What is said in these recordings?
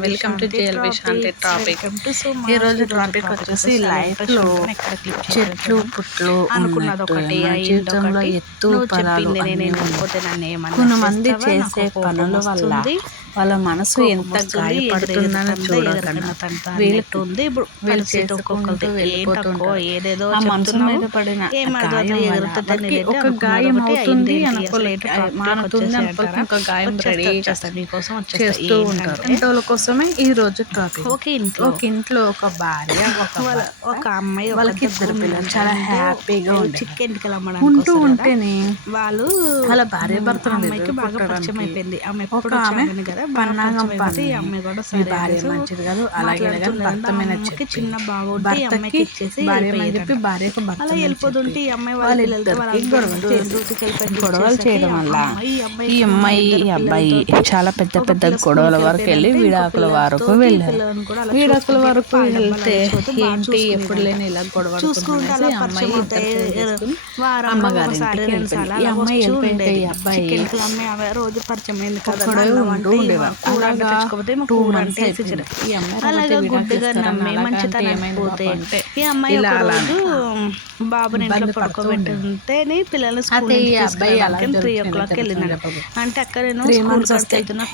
Welcome to topic ఈ రోజు topic వచ్చేసి లైఫ్లో చెట్లు పుట్లు జీవితంలో ఎత్తు పనులు కొన్ని చేసే పనుల వల్ల వాళ్ళ మనసు ఎంత గాయపడుతుందని చూడకుండా ఏదేదో మనసు మీద పడిన ఒక గాయం అవుతుంది అనుకోలేదు. మానుతుంది ఒక గాయం రెడీ చేస్తారు మీకోసం చేస్తూ ఉంటారు. ఇంట్లో కోసమే ఈ రోజు ఒక ఇంట్లో. ఒక ఇంట్లో ఒక భార్య ఒక అమ్మాయి వాళ్ళకి ఇద్దరు పిల్లలు చాలా హ్యాపీగా చికెన్ ఉంటూ ఉంటేనే వాళ్ళు వాళ్ళ భార్య భర్త అమ్మాయికి బాగా పరిచయం అయిపోయింది. ఆమె ఎప్పుడు భార్య మంచిది కాదు అలాగే భర్త చిన్న బాగోటి ఇచ్చేసి భార్య చెప్పి భార్యకు భర్త వెళ్ళిపోతుంటే ఈ అమ్మాయి వాళ్ళు గొడవలు చేయడం వల్ల ఈ అమ్మాయి ఈ అబ్బాయి చాలా పెద్ద పెద్ద గొడవల వరకు వెళ్ళి వీడాకుల వరకు వెళ్ళారు. వీడాకుల వరకు వెళ్తే ఏంటి? ఎప్పుడు లేని ఇలా గొడవ చూసుకుంటే అమ్మాయి అమ్మగారి అమ్మాయి వెళ్ళిపోయింది. ఈ అబ్బాయి రోజు పరిచయం అయింది కదా. అలాగే గుడ్డుగా నమ్మి మంచితనం పోతే ఈ అమ్మాయి ఒక రోజు బాబుని ఇంట్లో పడుకోబెట్టితేనే పిల్లలు స్కూల్ త్రీ ఓ క్లాక్ వెళ్ళినాడు అంటే అక్కడ నేను స్కూల్ వెళ్తున్నా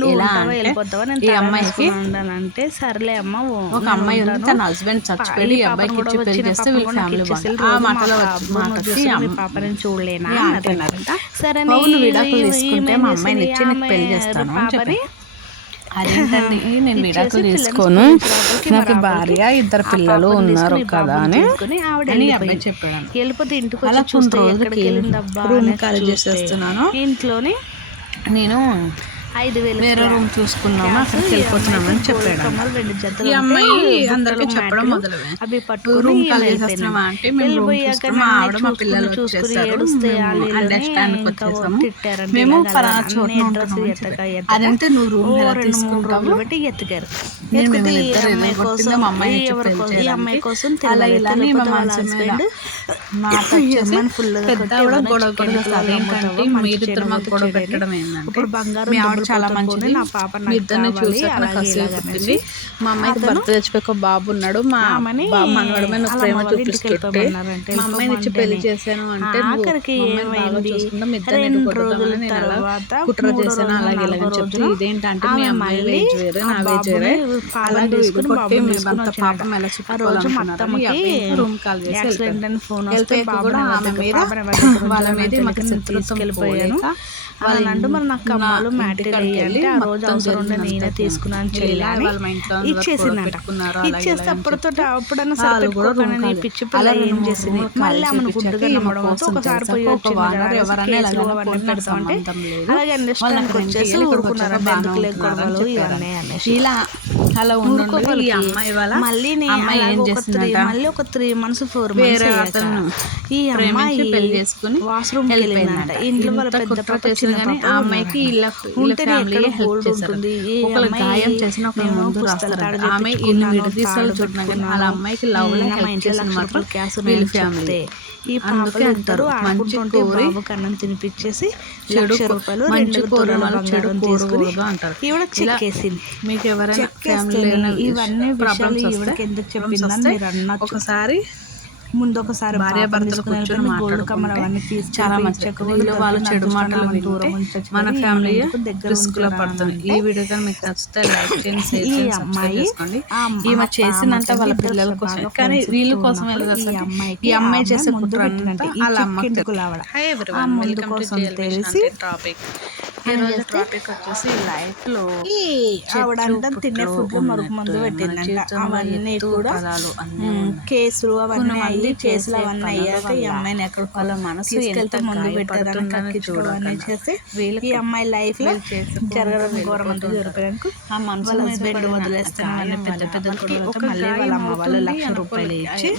నువ్వు ఉంటావా వెళ్ళిపోతావా? నేను అమ్మాయికి ఉండాలంటే సర్లే అమ్మ ఒక అమ్మాయి ఉంది తన హస్బెండ్ వచ్చి వీళ్ళ పాప నేను చూడలేనా సరే నేను వచ్చి నీకు పెళ్ళి చేస్తాను అని చెప్పి. అదేంటండి? నేను విడాకులు తీసుకోను. నాకు భార్య ఇద్దరు పిల్లలు ఉన్నారు కదా అని అని అబ్బాయి చెప్పాడు. వెళ్ళిపోతే ఇంటికి అలా చూస్తే రూమ్ చేసేస్తున్నాను. ఇంట్లోనే నేను ఐదు వేలు వేరే రూమ్ చూసుకున్నాము అక్కడికి వెళ్ళిపోతున్నాము అని చెప్పాడు ఈ అమ్మాయి అందరికీ చెప్పడం మొదలు అవి పట్టు రూమ్ కలిగేసేస్తున్నామా అంటే మేము రూమ్ చూసుకున్నాం మా ఆవిడ మా పిల్లలు వచ్చేసారు. అండర్స్టాండ్కి వచ్చేసాము. మేము పరా చోట్ల అదంటే నువ్వు రూమ్ ఎలా తీసుకుంటావు? ఎత్తుకారు. అమ్మాయి కోసం ఈ అమ్మాయి కోసం ఇప్పుడు బంగారం చాలా మంచిది. నా పాప ఇద్దరిని చూసి మా అమ్మాయి భర్త చచ్చిపోయి ఒక బాబు ఉన్నాడు. మా అమ్మని మీద ప్రేమ చూపిస్తుంటే మా అమ్మాయి నుంచి పెళ్ళి చేశాను అంటే కుట్ర చేశాను అలాగే ఇలాగని చెప్తే ఇదేంటంటే మీ అమ్మాయి వేజ్ వేరే నా వేజ్ వేరే పాలన తీసుకుని ఆ రోజు మా ఫోన్ వస్తే కూడా ఆమె వాళ్ళ మీద మాకు తీసుకెళ్ళిపోయాను. వాళ్ళని అంటూ మరి నాకు కమ్మాలు మ్యాటర్ అయ్యాలి ఆ రోజు అవసరం ఉండే నేనే తీసుకున్నాను చెల్లని ఇచ్చేసిందంట. ఇచ్చేస్తే అప్పటితో అప్పుడన్నా సరే కూడా పిచ్చి పిల్ల ఏం చేసింది మళ్ళీ ఆమెను గుడ్డుగా నమ్మడం ఒకసారి పోయి వచ్చింది ఎవరైనా అలాగే అండర్స్టాండ్కి వచ్చేసి ఊరుకున్నారా బంధుకులే లేకపోవడం ఇవన్నీ అనేసి ఇలా అలా ఉండుకోవాలి అమ్మాయి వాళ్ళ మళ్ళీ ఏం చేసిందంట మళ్ళీ ఒక త్రీ మంత్స్ ఫోర్ మంత్స్ ఈ అమ్మాయి పెళ్ళి చేసుకుని వాష్రూమ్ వెళ్ళిపోయిందంట. ఇంట్లో వాళ్ళ పెద్ద చేసిన కానీ ఆ అమ్మాయికి ఇళ్ళ ఫ్యామిలీ హెల్ప్ చేశారు. ఒకళ్ళు గాయం చేసిన ఒకళ్ళు ముందు రాస్తారు ఆమె ఇల్లు విడదీసాలు చూడడం కానీ వాళ్ళ అమ్మాయికి లవ్ హెల్ప్ చేసిన మాత్రం వీళ్ళ ఫ్యామిలీ ఈ పాపలు అంటారు మంచి కన్నం తినిపించేసి చెడు రూపాయలు రెండు కూరలు చెడు కూరగా ఈవిడ చెక్కేసింది. మీకు ఎవరైనా ఫ్యామిలీ ఇవన్నీ ప్రాబ్లమ్స్ ఎందుకు చెప్పిందని మీరు ఒకసారి ముందు ఒకసారి భార్య భర్తలు కూర్చొని చాలా మంచిది. వాళ్ళు చెడు మాటలు మన ఫ్యామిలీ రిస్క్లో పడుతుంది ఈ వీడియో కానీ మీకు నచ్చితే లైక్ చేయండి షేర్ చేయండి ఈమె చేసినంత వాళ్ళ పిల్లల కోసం కానీ వీళ్ళ కోసం ఈ అమ్మాయి చేసే వాళ్ళ అమ్మకి హాయ్ ఎవరి టాపిక్ అవన్నీ కేసులు అవన్నీ కేసులు అవన్నీ అయ్యాక ఈ అమ్మాయిని ఎక్కడ మనసు ముందు పెట్టారని చూడాలని చేసి ఈ అమ్మాయి లైఫ్లో జరగడం గవర్నమెంట్ ఆ మనసు హస్బెండ్ పెద్ద పెద్ద మళ్ళీ వాళ్ళ అమ్మ లక్ష రూపాయలు ఇచ్చి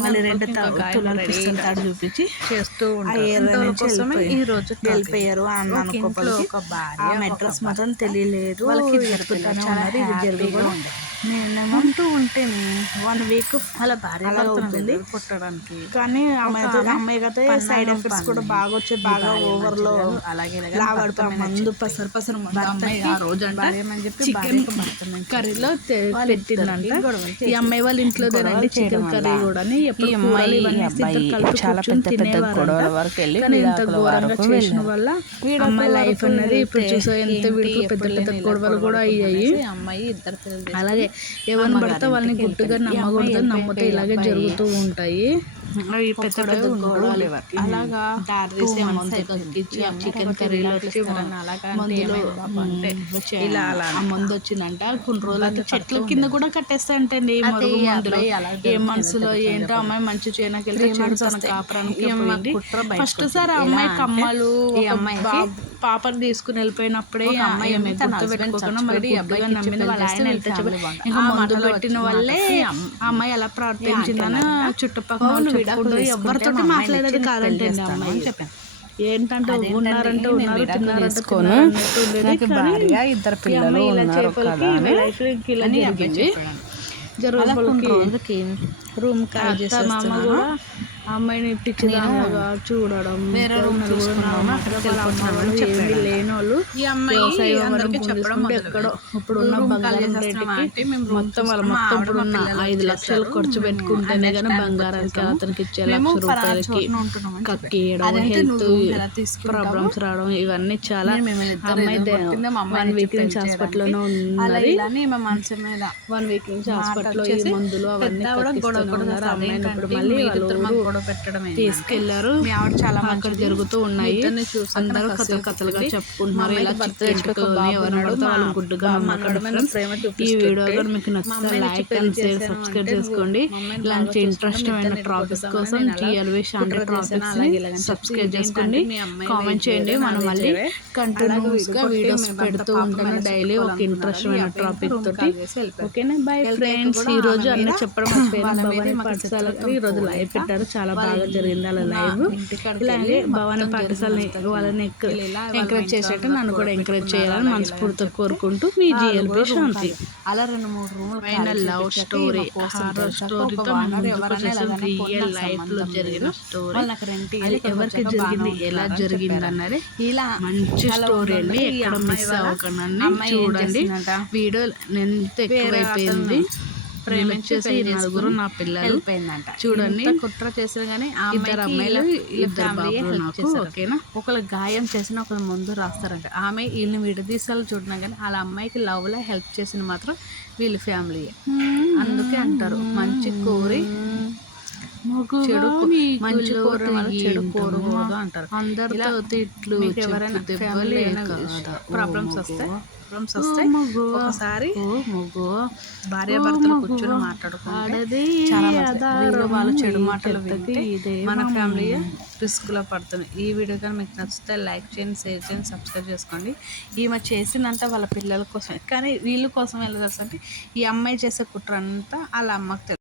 మళ్ళీ రెండు తులాలు చూపించి చేస్తూ ఉంటారు. ఈ రోజు వెళ్ళిపోయారు అన్న ఒక భార్య మెడ్రస్ మాత్రం తెలియలేదు. వాళ్ళకి జరుపుతానే ఉన్నారు. ఇది జరుగుతూ నేనేమో ఉంటూ ఉంటేనే వన్ వీక్ అలా భర్తను అవుతుంది. పుట్టడానికి కానీ అమ్మాయి పన్నాగం సైడ్ ఎఫెక్ట్స్ కూడా. బాగా వచ్చాయి బాగా ఓవర్లో కాదు, అలాగే భర్త మీద పసరు పసరు ఆ రోజు చికెన్. కర్రీలో పెట్టిందంట ఈ అమ్మాయి వాళ్ళ ఇంట్లోదేనండి గొడవలు చికెన్ కర్రీ కూడా ఎప్పుడు అమ్మాయి, చాలా పెద్ద పెద్ద. గొడవల వరకు వెళ్ళి ఇంత ఘోరంగా చేసిన. వల్ల అమ్మాయి లైఫ్ అన్నది ఇప్పుడు చూసా ఎంత ఏంటి, విడుకులు పెద్ద పెద్ద గొడవలు కూడా అయ్యాయి అమ్మాయి ఇద్దరు పిల్లలు అలాగే ఎవరిని పడితే వాళ్ళని గుట్టుగా నమ్మకూడదు నమ్మితే ఇలాగే జరుగుతూ ఉంటాయి. అవి పెద్ద పెద్ద గొడవలు అలాగా చికెన్ కర్రీలో వచ్చి మందులో ఇలా అలా మందు వచ్చిందంట. కొన్ని రోజులకి చెట్ల కింద కూడా కట్టేస్తాయంటండి ఈ మరుగు మందులు. ఏ మనసులో ఏంటో అమ్మాయి మంచి చేయడానికి వెళ్తే చెడు తన కాపురానికి ఫస్ట్ సార్ అమ్మాయి కమ్మలు ఈ అమ్మాయి పాపని తీసుకుని వెళ్ళిపోయినప్పుడే అమ్మాయి మరి వాళ్ళ ఇంకా మందు పెట్టిన ఆ అమ్మాయి అలా ప్రవర్తించిందని చుట్టుపక్కల వాళ్ళు ఎవరితో మాట్లాడేది కాదంటే అమ్మాయి ఏంటంటే ఉన్నారంటే ఉన్నారు ఉండేది. కానీ ఇద్దరు ఇలా చేపలకి లైఫ్ ఇలా జరిగింది? జరుగులకి రూమ్ ఖాళీ అమ్మాయిని పిచ్చిదాగా చూడడం ఏమీ లేని వాళ్ళు ఎక్కడో ఇప్పుడున్న బంగారం రేటుకి మొత్తం వాళ్ళ మొత్తం ఇప్పుడున్న ఐదు లక్షలు ఖర్చు పెట్టుకుంటేనే కానీ బంగారానికి అతనికి ఇచ్చే లక్ష రూపాయలకి కక్కియడం హెల్త్ ప్రాబ్లమ్స్ రావడం ఇవన్నీ చాలా అమ్మాయి వన్ వీక్ నుంచి హాస్పిటల్లోనే ఉన్నది. వన్ వీక్ నుంచి హాస్పిటల్లో మందులు అవన్నీ అమ్మాయిని ఇప్పుడు మళ్ళీ వాళ్ళు పెట్టడమే తీసుకెళ్ళారు. చాలా అక్కడ జరుగుతూ ఉన్నాయి. అందరూ కథలు కథలుగా చెప్పుకుంటున్నారు. ఇలా గుడ్డుగా ఈ వీడియో కూడా మీకు నచ్చితే లైక్ అండ్ షేర్ సబ్స్క్రైబ్ చేసుకోండి. ఇలాంటి ఇంట్రెస్ట్ అయిన టాపిక్స్ కోసం జిఎల్వి షాంటి టాపిక్స్ సబ్స్క్రైబ్ చేసుకోండి. కామెంట్ చేయండి. మనం మళ్ళీ కంటిన్యూస్గా వీడియోస్ పెడుతూ ఉంటాను డైలీ ఒక ఇంట్రెస్ట్ అయిన టాపిక్ తోటి. ఓకేనా బై ఫ్రెండ్స్ ఈ రోజు అన్ని చెప్పడం ఈ రోజు లైవ్ పెట్టారు చాలా బాగా జరిగింది అలా లైవ్ ఇలాగే భవానీ పాఠశాలని వాళ్ళని ఎంకరేజ్ చేసేట్టు నన్ను కూడా ఎంకరేజ్ చేయాలని మనస్ఫూర్తిగా కోరుకుంటూ మీ జిఎల్పి శాంతి అలా రెండు మూడు రూములు లవ్ స్టోరీ హారర్ స్టోరీతో రియల్ లైఫ్లో జరిగిన స్టోరీ అది ఎవరికి జరిగింది ఎలా జరిగింది అన్నది ఇలా మంచి స్టోరీ అండి. ఎక్కడ మిస్ అవ్వకుండా చూడండి. వీడియో ఎంత ఎక్కువైపోయింది. ప్రేమించేసి నలుగురు నా పిల్లలు. చూడండి. కుట్ర చేసినా కానీ ఇద్దరు అమ్మాయిలు ఇద్దరు బాబులు నాకు. ఓకేనా? ఒకళ్ళు గాయం చేసిన ఒకళ్ళు ముందు రాస్తారంట. ఆమె వీళ్ళని విడదీసాలు చూడడం కానీ వాళ్ళ అమ్మాయికి లవ్లో హెల్ప్ చేసిన మాత్రం వీళ్ళ ఫ్యామిలీయే అందుకే అంటారు మంచి కోరి చెడు మంచి కోరి వాళ్ళు చెడు కోరకూడదు అంటారు. అందరితో తిట్లు ప్రాబ్లమ్స్ వస్తే ప్రాబ్లమ్స్ వస్తే ఒకసారి భార్య భర్తలు కూర్చొని మాట్లాడుకుంటే చాలా వీళ్ళు వాళ్ళు చెడు మాటలు వింటే మన ఫ్యామిలీ రిస్క్లో పడుతుంది. ఈ వీడియో కానీ మీకు నచ్చితే లైక్ చేయండి షేర్ చేయండి సబ్స్క్రైబ్ చేసుకోండి. ఈమె చేసినంత వాళ్ళ పిల్లల కోసం కానీ వీళ్ళ కోసం వెళ్ళదు అంటే ఈ అమ్మాయి చేసే కుట్ర అంతా వాళ్ళ అమ్మకి తెలుసు